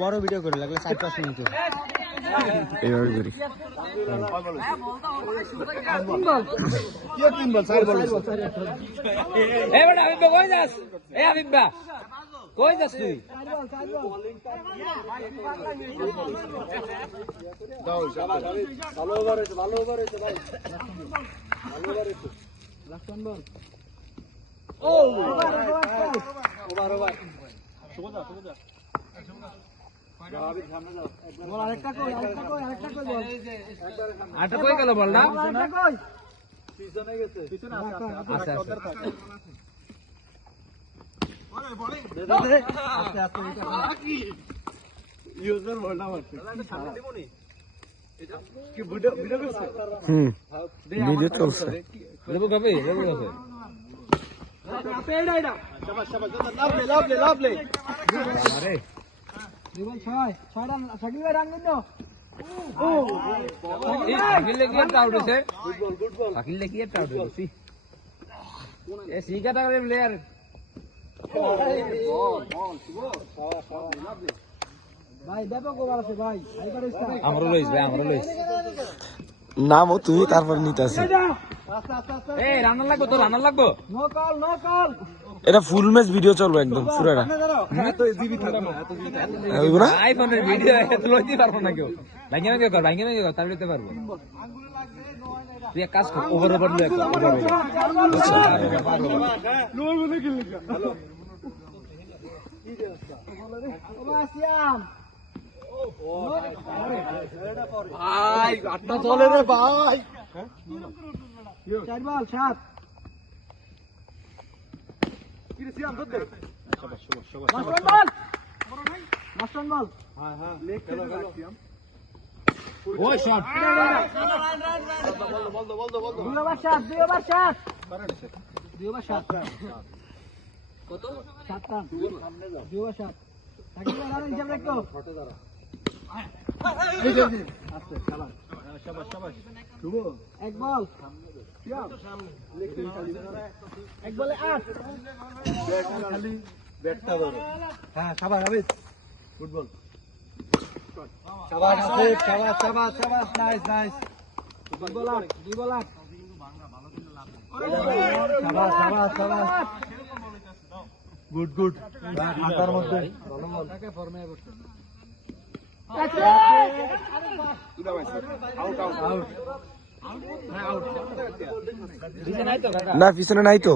বড় ভিডিও করে লাগলে 4-5 মিনিট এইভাবে করি কই যাস তুই আরেকটা কই গেল বল না পিছনে গেছে আচ্ছা ভিডিও চলছে প্লেয়ার নামও তুমি তারপর নিতে আসি রান্না লাগবো তো রান্না লাগবো এটা ফুল ম্যাচ ভিডিও চলবে একদম পুরাটা আইফোনের ভিডিও লইতে পারবো না কেউ ভাঙ্গে তার লইতে পারবো তুই এক কাজ কর ওভার ভাই আটটা চলে রে ভাই 4 বল 7 কিরিসিয়াম ধর দে মাস্টার বল হ্যাঁ হ্যাঁ লেগ খেলো ওই শট বল দুই ওভার শট কত 7 রান দুই ওভার শট তাকে রান হিসাব রাখো শটে দাঁড়া এই যে আস্তে খেলা শাবাশ শুভ এক বল এক বলে 8 খালি ব্যাটটা ধরো হ্যাঁ শাবাশ আবিদ ফুটবল শাবাশ আসিফ শাবাশ নাইস দুই বল 8 শাবাশ গুড মাথার মধ্যে ভালো বল টাকা ফর্মে বসে না পিছনে নাই তো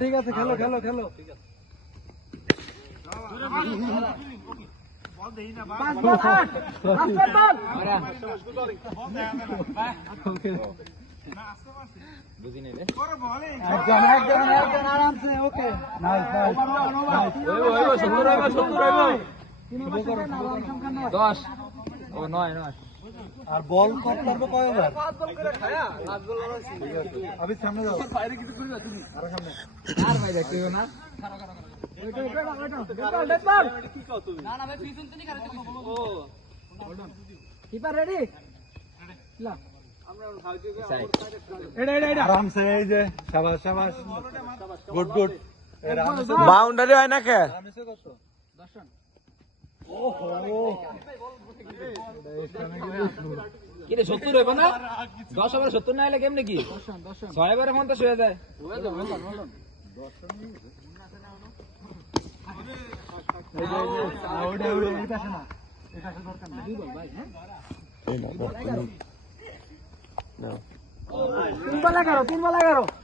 ঠিক আছে খেলো একজন আরামসে ওকে নাইস 10 ও 9 আর বল করতে পারবো কয় ওভার 5 বল করে খায়া 5 বল আমি সামনে যাও বাইরে কিছু করবে তুমি আর সামনে আর ভাই দেখো না কি কও তুমি না ভাই পিছন তো নি করে ও কিপার রেডি লা আরামসে এই যে শাবাশ গুড বাউন্ডারি হয় না কে কিরে 70 হইব না 10 ওভার 70 না হলে কেমনে কি 6 ওভারে 50 হয়ে যায় তিন বল 11